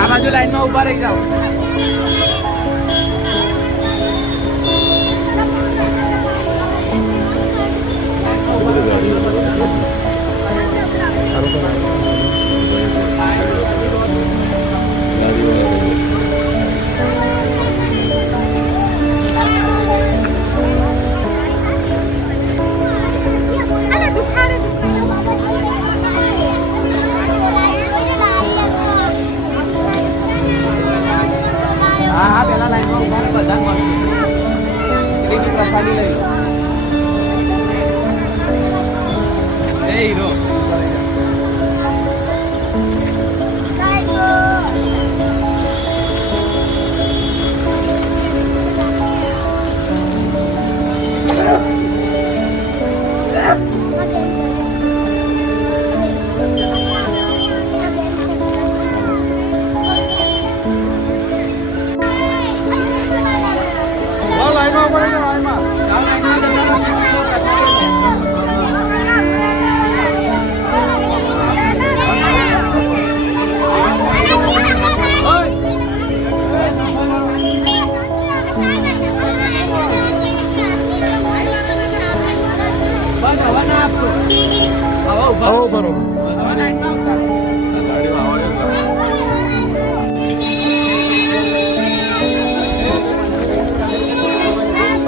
આ બાજુ લાઈનમાં ઊભા રહી જાઓ. હા પેલા લાઈનમાં ઊભા રહી બધા મળશે. પ્રસાદી લઈ લો. એ હીરો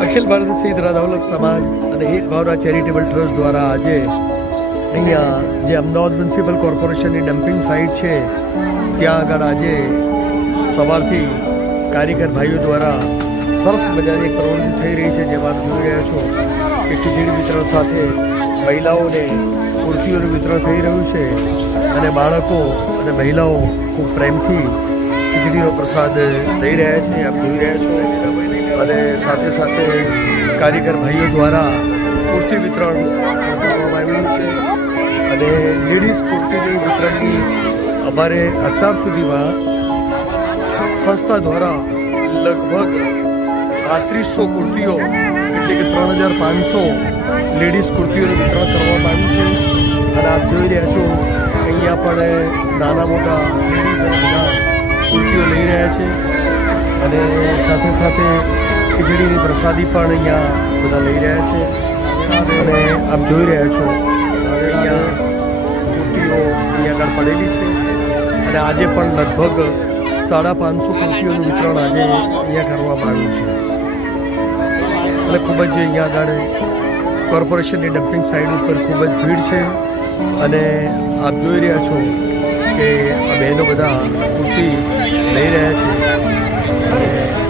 અખિલ ભારત સિદ્ધ રાધાવલ્લભ સમાજ અને એક ભાવના ચેરિટેબલ ટ્રસ્ટ દ્વારા આજે અહીંયા જે અમદાવાદ મ્યુનિસિપલ કોર્પોરેશનની ડમ્પિંગ સાઇટ છે ત્યાં આગળ આજે સવારથી કારીગર ભાઈઓ દ્વારા સરસ મજાની એક પ્રવૃત્તિ થઈ રહી છે. જેમાં જોઈ રહ્યા છો કે ખીચડી વિતરણ સાથે મહિલાઓને કુર્તીઓનું વિતરણ થઈ રહ્યું છે અને બાળકો અને મહિલાઓ ખૂબ પ્રેમથી ખીચડીનો પ્રસાદ લઈ રહ્યા છે. આપ જોઈ રહ્યા છો અને સાથે સાથે કારીગર ભાઈઓ દ્વારા કુર્તી વિતરણ કરવામાં આવ્યું છે અને લેડીઝ કુર્તીની વિતરણની અમારે અત્યાર સુધીમાં સંસ્થા દ્વારા લગભગ 3500 કુર્તીઓ એટલે કે 3500 લેડીઝ કુર્તીઓનું વિતરણ કરવામાં આવ્યું છે. અને આપ જોઈ રહ્યા છો અહીંયા પણ નાના મોટા લેડીઝ અને બધા કુર્તીઓ લઈ રહ્યા છે અને સાથે સાથે ખીચડીની પ્રસાદી પણ અહીંયા બધા લઈ રહ્યા છે. અને આપ જોઈ રહ્યા છો અહીંયા કુર્તીઓ અહીંયા આગળ પડેલી છે અને આજે પણ લગભગ 550 કુર્તીઓનું વિતરણ આજે અહીંયા કરવામાં આવ્યું છે. અને ખૂબ જ અહીંયા આગળ કોર્પોરેશનની ડમ્પિંગ સાઇટ ઉપર ખૂબ જ ભીડ છે અને આપ જોઈ રહ્યા છો કે આ બહેનો બધા કુર્તી લઈ રહ્યા છે અને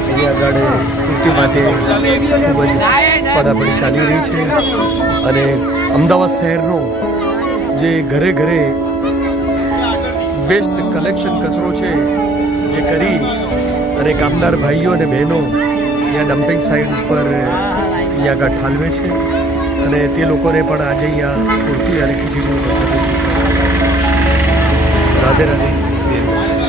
અહીંયા આગળ કુર્તી માટે ખૂબ જ પડાપડી ચાલી રહી છે. અને અમદાવાદ શહેરનો જે ઘરે ઘરે વેસ્ટ કલેક્શન કચરો છે જે કરી અને કામદાર ભાઈઓ અને બહેનો અહીંયા ડમ્પિંગ સાઇટ ઉપર અહીંયા આગળ ઠાલવે છે અને તે લોકોને પણ આજે અહીંયા કુર્તી અને ખીચડીનું પ્રસાદ. રાધે રાધે.